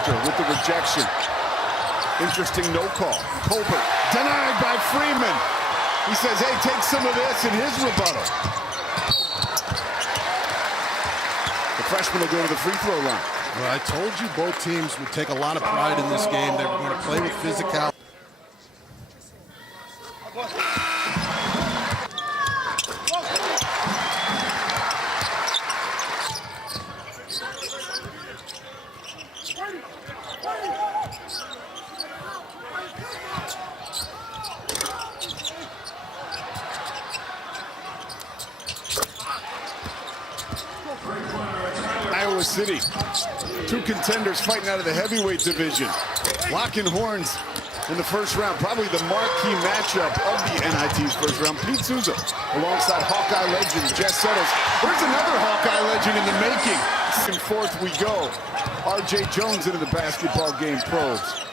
after with the rejection. Interesting no call. Colbert denied by Freeman. He says, hey, take some of this in his rebuttal. The freshman will go to the free throw line. Well, I told you both teams would take a lot of pride in this game. They were going to play with physicality. Iowa City, two contenders fighting out of the heavyweight division. Locking horns in the first round, probably the marquee matchup of the NIT's first round. Pete Souza alongside Hawkeye legend Jess Settles. There's another Hawkeye legend in the making. And fourth we go. R.J. Jones into the basketball game probes.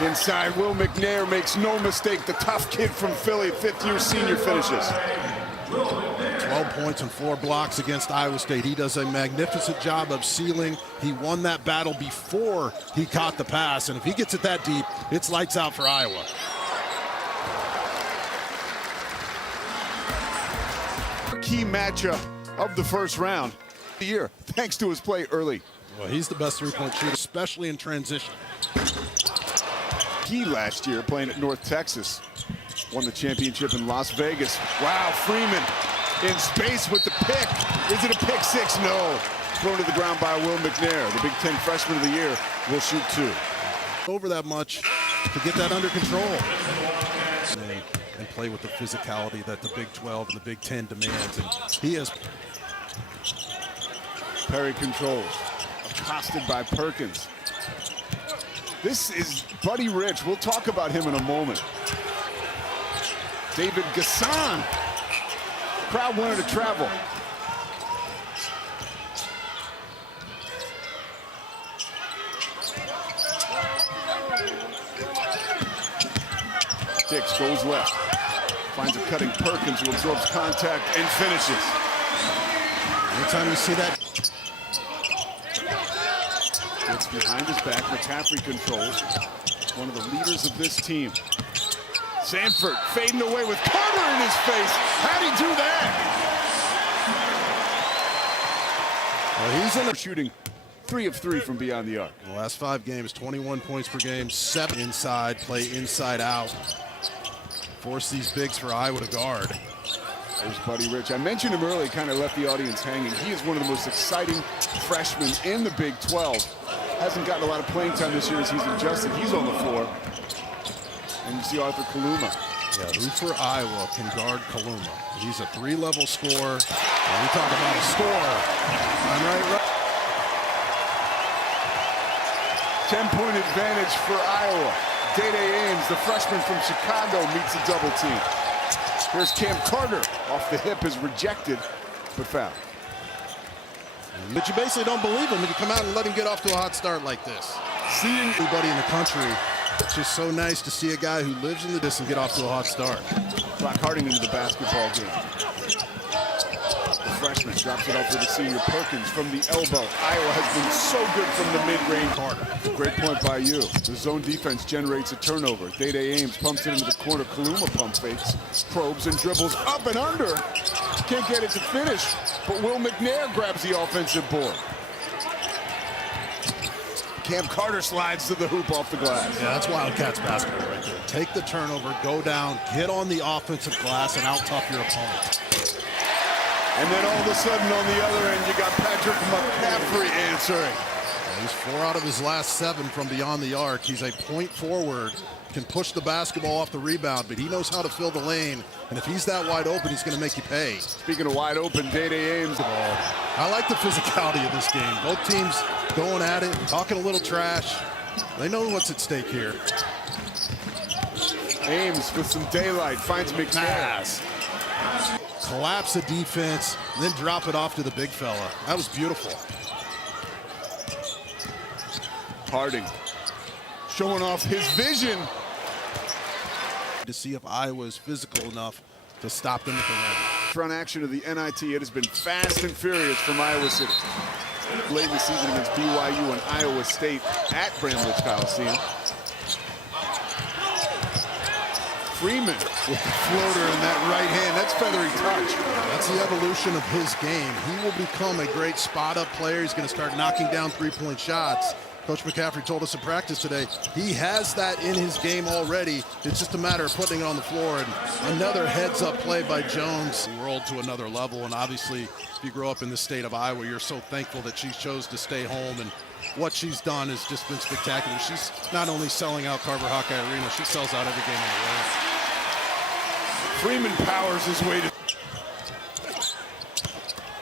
Inside, Will McNair makes no mistake. The tough kid from Philly, fifth-year senior, finishes. 12 points and 4 blocks against Iowa State. He does a magnificent job of sealing. He won that battle before he caught the pass, and if he gets it that deep, it's lights out for Iowa. Key matchup of the first round of the year, thanks to his play early. Well, he's the best three-point shooter, especially in transition. He last year playing at North Texas, won the championship in Las Vegas. Wow, Freeman in space with the pick. Is it a pick six? No. Thrown to the ground by Will McNair. The Big Ten freshman of the year will shoot 2. Over that much to get that under control. And play with the physicality that the Big 12 and the Big 10 demands. And he is. Perry controls. Accosted by Perkins. This is Buddy Rich. We'll talk about him in a moment. David Gasson. Crowd wanted to travel. Dix goes left. Finds a cutting Perkins who absorbs contact and finishes. Anytime you see that. Gets behind his back. McCaffrey controls. One of the leaders of this team. Sanford fading away with Carter in his face. How'd he do that? Well, he's in shooting 3 of 3 from beyond the arc. The last 5 games, 21 points per game, 7 inside, play inside out. Force these bigs for Iowa to guard. There's Buddy Rich. I mentioned him early, kind of left the audience hanging. He is one of the most exciting freshmen in the Big 12. Hasn't gotten a lot of playing time this year as he's adjusted. He's on the floor. And you see Arthur Kaluma. Yeah, who for Iowa can guard Kaluma? He's a 3-level scorer. And we talk about a scorer. I'm right. 10-point advantage for Iowa. Day Ames, the freshman from Chicago, meets a double team. Here's Cam Carter off the hip, is rejected, but fouled. But you basically don't believe him when you come out and let him get off to a hot start like this. Seeing everybody in the country, it's just so nice to see a guy who lives in the distance get off to a hot start. Black Harding into the basketball game. The freshman drops it off to the senior Perkins from the elbow. Iowa has been so good from the mid-range. Carter. Great point by you. The zone defense generates a turnover. Day Ames pumps it into the corner. Kaluma pump fakes, probes and dribbles up and under. Can't get it to finish, but Will McNair grabs the offensive board. Cam Carter slides to the hoop off the glass. Yeah, that's Wildcats basketball right there. Take the turnover, go down, get on the offensive glass, and out-tough your opponent. And then all of a sudden on the other end, you got Patrick McCaffrey answering. Yeah, he's 4 out of his last 7 from beyond the arc. He's a point forward, can push the basketball off the rebound, but he knows how to fill the lane. And if he's that wide open, he's going to make you pay. Speaking of wide open, Day Ames. I like the physicality of this game. Both teams going at it, talking a little trash. They know what's at stake here. Ames with some daylight, finds McNair. Collapse the defense, and then drop it off to the big fella. That was beautiful. Harding showing off his vision. To see if Iowa is physical enough to stop them at the rim. front action of the NIT. It has been fast and furious from Iowa City. Late in the season against BYU and Iowa State at Bramlage Coliseum. Freeman with the floater in that right hand. That's feathery touch. That's the evolution of his game. He will become a great spot-up player. He's going to start knocking down three-point shots. Coach McCaffrey told us in practice today, he has that in his game already. It's just a matter of putting it on the floor. And another heads-up play by Jones. World to another level. And obviously, if you grow up in the state of Iowa, you're so thankful that she chose to stay home. And what she's done has just been spectacular. She's not only selling out Carver Hawkeye Arena, she sells out every game in the world. Freeman powers his way to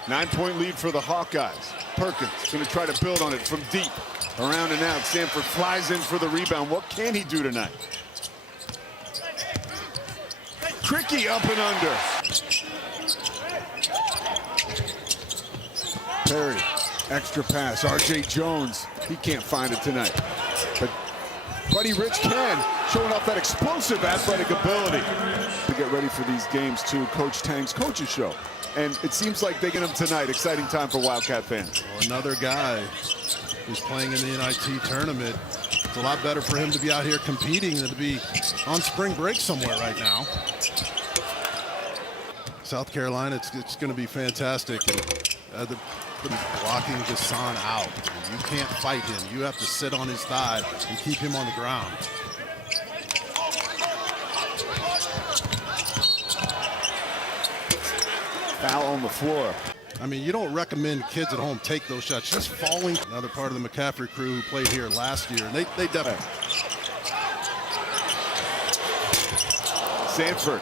9-point lead for the Hawkeyes. Perkins going to try to build on it from deep. Around and out. Sanford flies in for the rebound. What can he do tonight? Tricky up and under. Perry, extra pass. R.J. Jones, he can't find it tonight. But Buddy Rich can, showing off that explosive athletic ability. To get ready for these games too, Coach Tang's Coaches Show. And it seems like they get him tonight. Exciting time for Wildcat fans. Well, another guy who's playing in the NIT tournament. It's a lot better for him to be out here competing than to be on spring break somewhere right now. South Carolina, it's going to be fantastic. And, blocking Gasson out. You can't fight him. You have to sit on his thigh and keep him on the ground. Foul on the floor. I mean, you don't recommend kids at home take those shots. Just falling. Another part of the McCaffrey crew who played here last year, and they definitely. Sanford.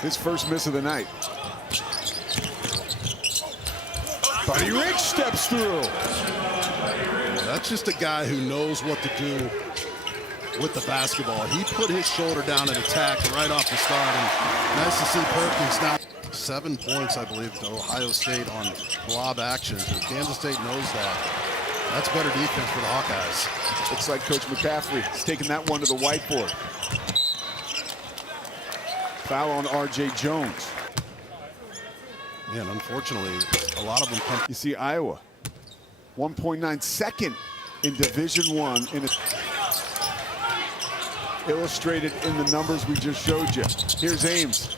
His first miss of the night. Buddy Rich steps through. That's just a guy who knows what to do with the basketball. He put his shoulder down and attacked right off the start. And nice to see Perkins now. 7 points, I believe, to Ohio State on blob actions. And Kansas State knows that. That's better defense for the Hawkeyes. Looks like Coach McCaffrey is taking that one to the whiteboard. Foul on R.J. Jones. Yeah, and unfortunately, a lot of them come. You see Iowa, 1.9 second in Division I. Illustrated in the numbers we just showed you. Here's Ames.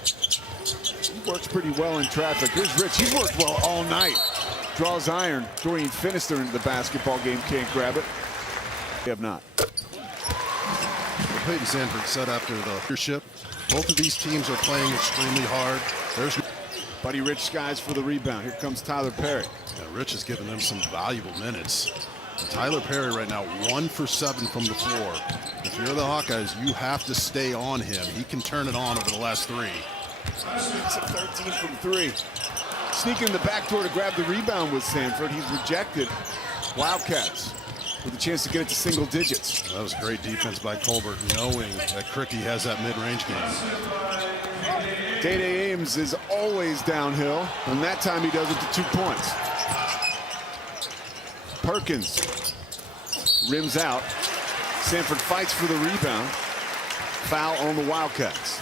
He works pretty well in traffic. Here's Rich. He's worked well all night. Draws iron. Dorian Finister into the basketball game. Can't grab it. They have not. Peyton Sanford said after the leadership, both of these teams are playing extremely hard. There's Buddy Rich skies for the rebound. Here comes Tyler Perry. Yeah, Rich has given them some valuable minutes. Tyler Perry right now 1 for 7 from the floor. If you're the Hawkeyes, you have to stay on him. He can turn it on over the last 3. 6 of 13 from 3. Sneaking in the back door to grab the rebound with Sanford. He's rejected. Wildcats with a chance to get it to single digits. That was great defense by Colbert, knowing that Cricky has that mid-range game. Day-Day Ames is always downhill, and that time he does it to 2 points. Perkins rims out. Sanford fights for the rebound. Foul on the Wildcats.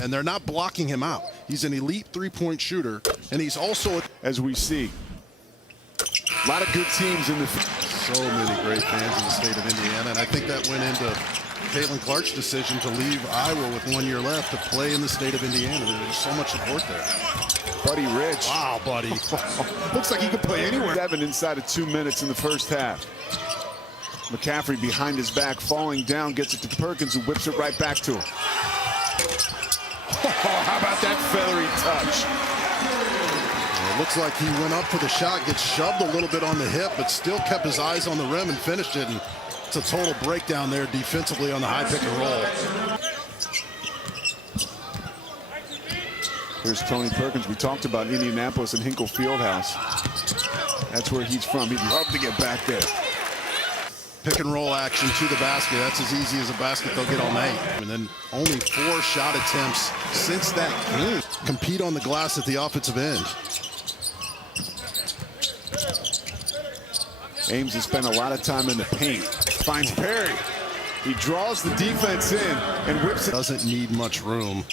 And they're not blocking him out. He's an elite three-point shooter, and he's also, as we see, a lot of good teams in the so many great fans in the state of Indiana, and I think that went into Caitlin Clark's decision to leave Iowa with 1 year left to play in the state of Indiana. There's so much support there. Buddy Rich. Wow, Buddy. Looks like he could play anywhere. 7 inside of 2 minutes in the first half. McCaffrey behind his back, falling down, gets it to Perkins, who whips it right back to him. Oh, how about that feathery touch? It looks like he went up for the shot, gets shoved a little bit on the hip, but still kept his eyes on the rim and finished it. And it's a total breakdown there defensively on the high pick and roll. Here's Tony Perkins. We talked about Indianapolis and Hinkle Fieldhouse. That's where he's from. He'd love to get back there. Pick and roll action to the basket. That's as easy as a basket they'll get all night. And then only 4 shot attempts since that game. Compete on the glass at the offensive end. Ames has spent a lot of time in the paint. Finds Perry. He draws the defense in and whips it. Doesn't need much room.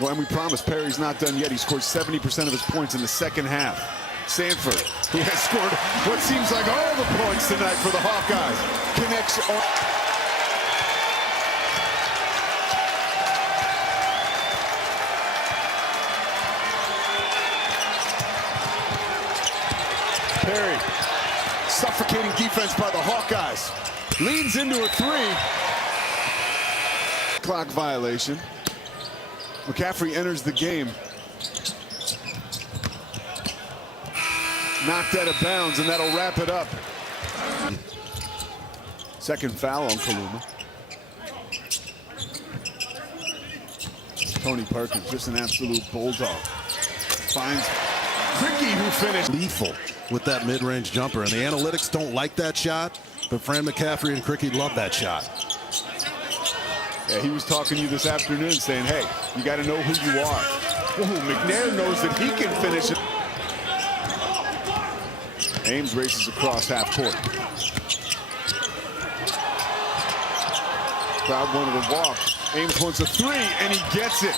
Well, and we promised Perry's not done yet. He scored 70% of his points in the second half. Sanford, who has scored what seems like all the points tonight for the Hawkeyes, connects on. Perry, suffocating defense by the Hawkeyes. Leans into a three. Clock violation. McCaffrey enters the game. Knocked out of bounds, and that'll wrap it up. Second foul on Kaluma. Tony Perkins, just an absolute bulldog. Finds Ricky, who finished Lethal with that mid-range jumper, and the analytics don't like that shot, but Fran McCaffrey and Cricky love that shot. Yeah, he was talking to you this afternoon saying, hey, you got to know who you are. Ooh, McNair knows that he can finish it. Ames races across half court. Crowd wanted to walk. Ames wants a three, and he gets it.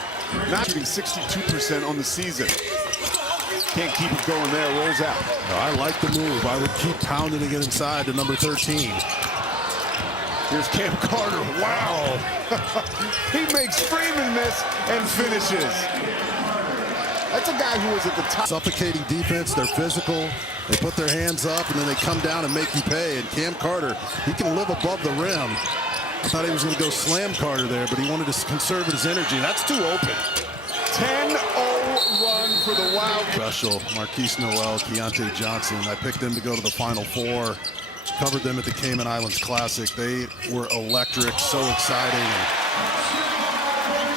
Not shooting 62% on the season. Can't keep it going there, rolls out. No, I like the move. I would keep pounding it inside to number 13. Here's Cam Carter, wow. He makes Freeman miss and finishes. That's a guy who was at the top. Suffocating defense, they're physical. They put their hands up, and then they come down and make you pay. And Cam Carter, he can live above the rim. I thought he was going to go slam Carter there, but he wanted to conserve his energy. That's too open. 10-0 run for the Wild. Special, Marquise Noel, Keontae Johnson. I picked them to go to the Final Four. Covered them at the Cayman Islands Classic. They were electric, so exciting.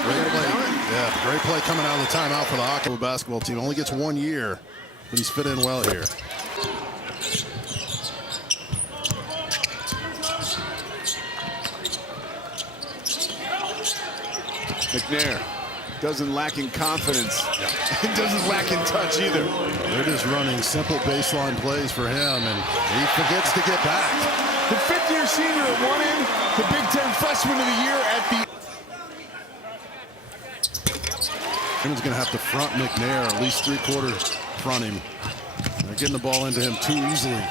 Great play. Yeah, great play coming out of the timeout for the Hockey basketball team. Only gets 1 year, but he's fit in well here. McNair doesn't lack in confidence. It doesn't lack in touch either. They're just running simple baseline plays for him, and he forgets to get back. The fifth-year senior at one end, the Big Ten freshman of the year at the... He's going to have to front McNair, at least three-quarters front him. They're getting the ball into him too easily.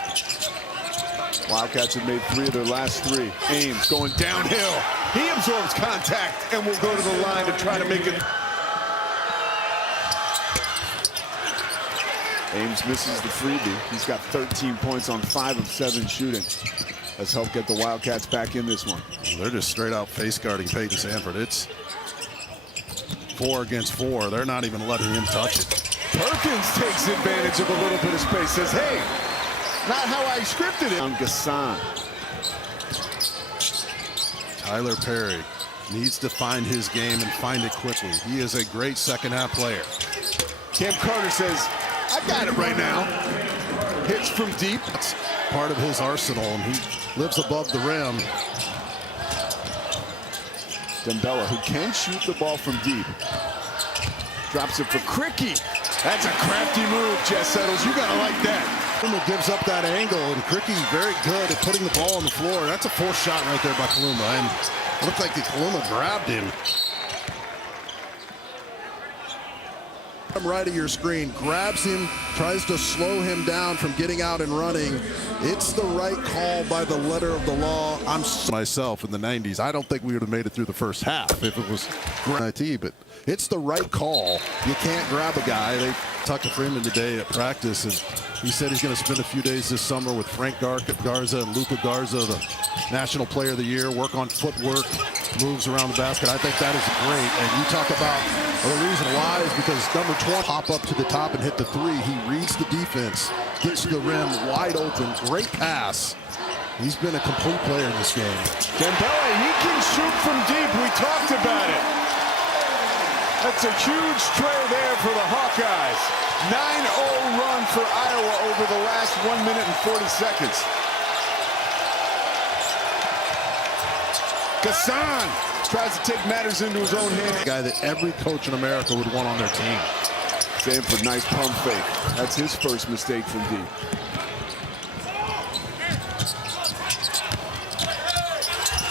Wildcats have made 3 of their last 3. Ames going downhill. He absorbs contact and will go to the line to try to make it. Ames misses the freebie. He's got 13 points on 5 of 7 shooting. Has helped get the Wildcats back in this one. They're just straight out face guarding Peyton Sanford. It's 4 against 4. They're not even letting him touch it. Perkins takes advantage of a little bit of space. Says, hey, not how I scripted it. On Gassan. Tyler Perry needs to find his game and find it quickly. He is a great second-half player. Cam Carter says, I got it right now. Hits from deep. That's part of his arsenal, and he lives above the rim. Dembella, who can shoot the ball from deep. Drops it for Cricky. That's a crafty move, Jess Settles. You gotta like that. Kaluma gives up that angle, and Cricky very good at putting the ball on the floor. That's a forced shot right there by Kaluma, and it looked like Kaluma grabbed him. Right of your screen, grabs him, tries to slow him down from getting out and running. It's the right call by the letter of the law. I'm myself in the 90s. I don't think we would have made it through the first half if it was NIT, but it's the right call. You can't grab a guy. They talked to Freeman today at practice, and he said he's going to spend a few days this summer with Frank Garza and Luka Garza, the National Player of the Year, work on footwork, moves around the basket. I think that is great. And you talk about the reason why is because number 20 pop up to the top and hit the three. He reads the defense, gets to the rim wide open, great pass. He's been a complete player in this game. Dembella, he can shoot from deep. We talked about it. That's a huge tray there for the Hawkeyes. 9-0 run for Iowa over the last 1 minute and 40 seconds. Gassan tries to take matters into his own hands. Guy that every coach in America would want on their team. Sanford, nice pump fake. That's his first mistake from deep.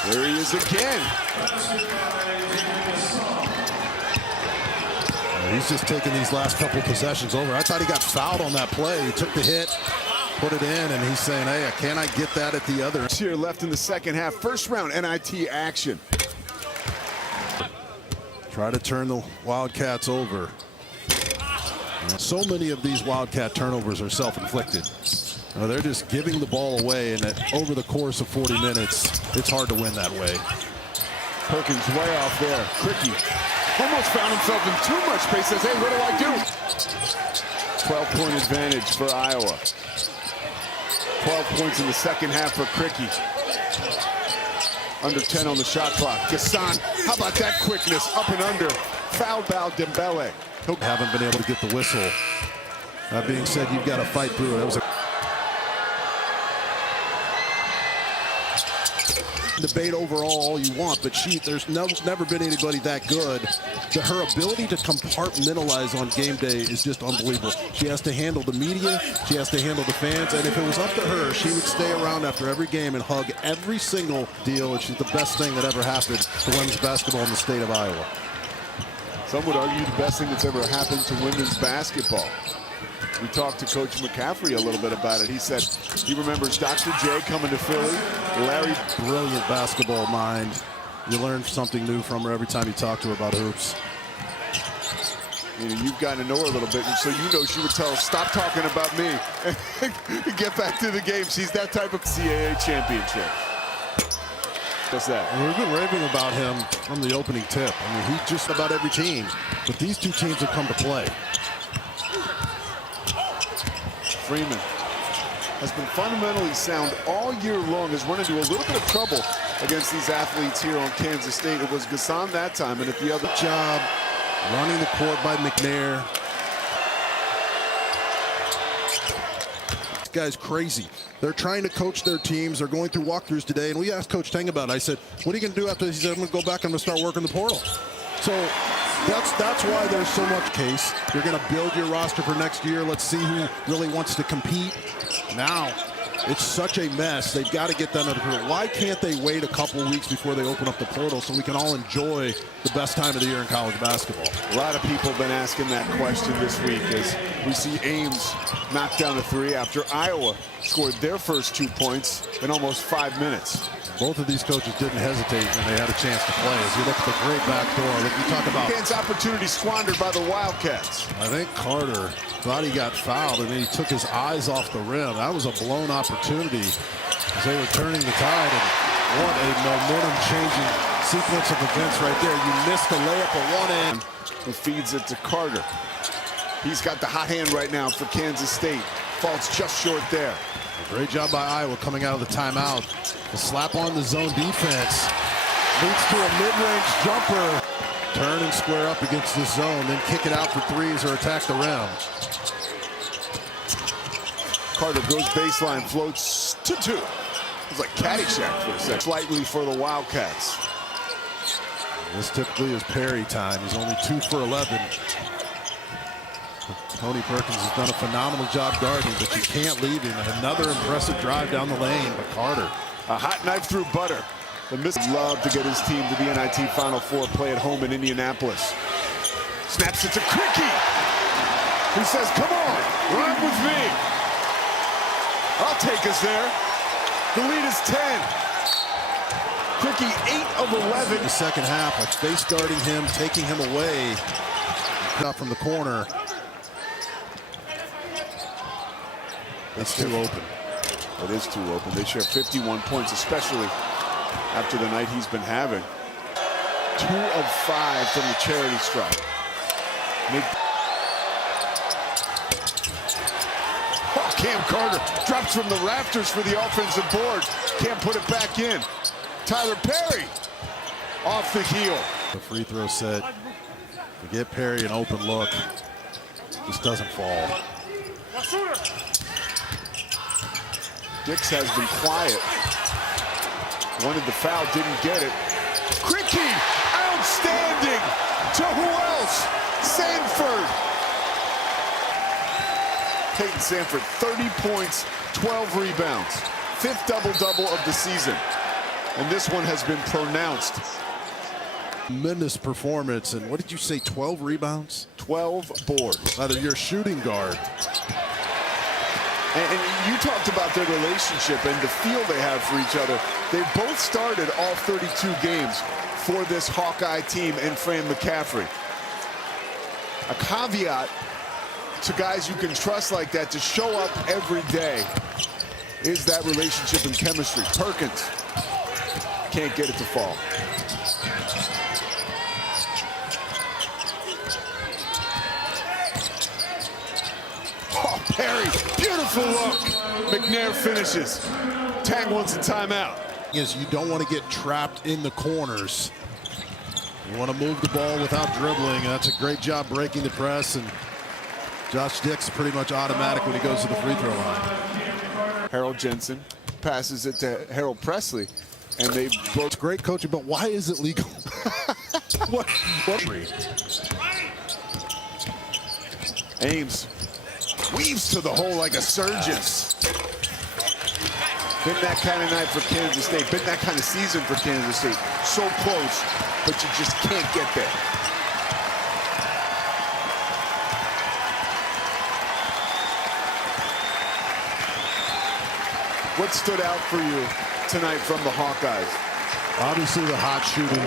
There he is again. He's just taking these last couple possessions over. I thought he got fouled on that play. He took the hit, put it in, and he's saying, hey, can I get that at the other? Here left in the second half. First round NIT action. Try to turn the Wildcats over. So many of these Wildcat turnovers are self-inflicted. They're just giving the ball away, and over the course of 40 minutes, it's hard to win that way. Perkins way off there. Cricky almost found himself in too much space. Says, hey, what do I do? 12-point advantage for Iowa. 12 points in the second half for Cricky. Under 10 on the shot clock. Gassan, how about that quickness? Up and under. Foul ball Dembele. Haven't been able to get the whistle. That being said, you've got to fight through it. That was a debate overall all you want, but there's never been anybody that good. Her ability to compartmentalize on game day is just unbelievable. She has to handle the media, she has to handle the fans, and if it was up to her, she would stay around after every game and hug every single deal, and she's the best thing that ever happened to women's basketball in the state of Iowa. Some would argue the best thing that's ever happened to women's basketball. We talked to Coach McCaffrey a little bit about it. He said he remembers Dr. J coming to Philly. Larry, brilliant basketball mind. You learn something new from her every time you talk to her about hoops. You know, you've gotten to know her a little bit, and so you know she would tell us, stop talking about me and get back to the game. She's that type of CAA championship. What's that? And we've been raving about him from the opening tip. I mean, he's just about every team. But these two teams have come to play. Freeman has been fundamentally sound all year long, has run into a little bit of trouble against these athletes here on Kansas State. It was Gassan that time, and at the other job, running the court by McNair. This guy's crazy. They're trying to coach their teams. They're going through walkthroughs today, and we asked Coach Tang about it. I said, what are you going to do after this? He said, I'm going to go back and I'm going to start working the portal. So that's why there's so much case. You're going to build your roster for next year. Let's see who really wants to compete. Now, it's such a mess. They've got to get them out of here. Why can't they wait a couple weeks before they open up the portal so we can all enjoy the best time of the year in college basketball? A lot of people have been asking that question this week as we see Ames knock down a three after Iowa scored their first 2 points in almost 5 minutes. Both of these coaches didn't hesitate when they had a chance to play. As you look at the great back door, look, you talk about chance opportunity squandered by the Wildcats. I think Carter thought he got fouled, and then he took his eyes off the rim. That was a blown opportunity as they were turning the tide. And what a momentum-changing sequence of events right there. You missed the layup at one end. He feeds it to Carter. He's got the hot hand right now for Kansas State. Falls just short there. A great job by Iowa coming out of the timeout. The slap on the zone defense leads to a mid-range jumper. Turn and square up against the zone, then kick it out for threes or attack the rim. Carter goes baseline, floats to two. It was like Caddyshack for a second. Slightly for the Wildcats. This typically is Perry time. He's only 2 for 11. Tony Perkins has done a phenomenal job guarding, but you can't leave him. And another impressive drive down the lane by Carter. A hot knife through butter. The Miss love to get his team to the NIT Final Four, play at home in Indianapolis. Snaps it to Cricky, who says, come on, run with me. I'll take us there. The lead is 10. Cricky 8 of 11. The second half, like face guarding him, taking him away. Up from the corner. It's too open. It is too open. They share 51 points, especially after the night he's been having. 2 of 5 from the charity stripe. Oh, Cam Carter drops from the rafters for the offensive board. Can't put it back in. Tyler Perry off the heel. The free throw set. To get Perry an open look, just doesn't fall. Dix has been quiet. Wanted the foul, didn't get it. Cricky, outstanding. To who else? Sanford. Peyton Sanford, 30 points, 12 rebounds. 5th double-double of the season. and this one has been pronounced. Tremendous performance, and what did you say, 12 rebounds? 12 boards. Either your shooting guard. And you talked about their relationship and the feel they have for each other. They both started all 32 games for this Hawkeye team and Fran McCaffrey. A caveat to guys you can trust like that to show up every day is that relationship and chemistry. Perkins can't get it to fall. Oh, Perry, beautiful look. McNair finishes. Tag wants a timeout. Is you don't want to get trapped in the corners. You want to move the ball without dribbling, and that's a great job breaking the press, and Josh Dix pretty much automatic when he goes to the free throw line. Harold Jensen passes it to Harold Presley, and they both. It's great coaching, but why is it legal? what? Ames weaves to the hole like a surgeon. Been that kind of night for Kansas State. Been that kind of season for Kansas State. So close, but you just can't get there. What stood out for you tonight from the Hawkeyes? Obviously the hot shooting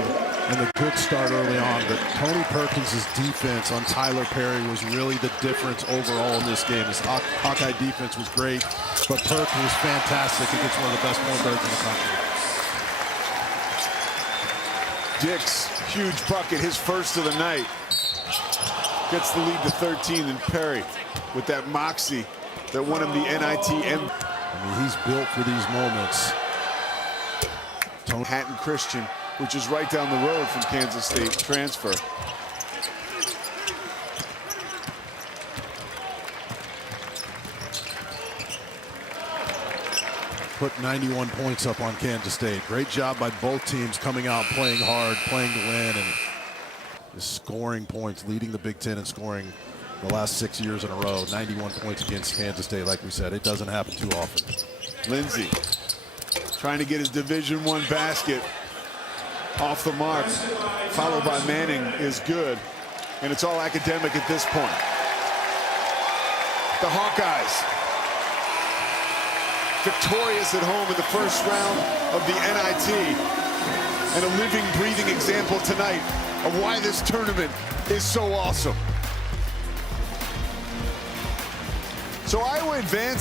and the good start early on, but Tony Perkins' defense on Tyler Perry was really the difference overall in this game. His Hawkeye defense was great, but Perk was fantastic against one of the best point guards in the country. Dix, huge bucket, his first of the night. Gets the lead to 13, and Perry with that moxie that won him the NIT. I mean, he's built for these moments. Hatton Christian, which is right down the road from Kansas State transfer. Put 91 points up on Kansas State. Great job by both teams coming out, playing hard, playing to win, and just scoring points, leading the Big Ten in scoring the last 6 years in a row. 91 points against Kansas State. Like we said, it doesn't happen too often. Lindsey trying to get his Division I basket off the mark, followed by Manning is good, and it's all academic at this point. The Hawkeyes victorious at home in the first round of the NIT, and a living, breathing example tonight of why this tournament is so awesome. So Iowa advanced.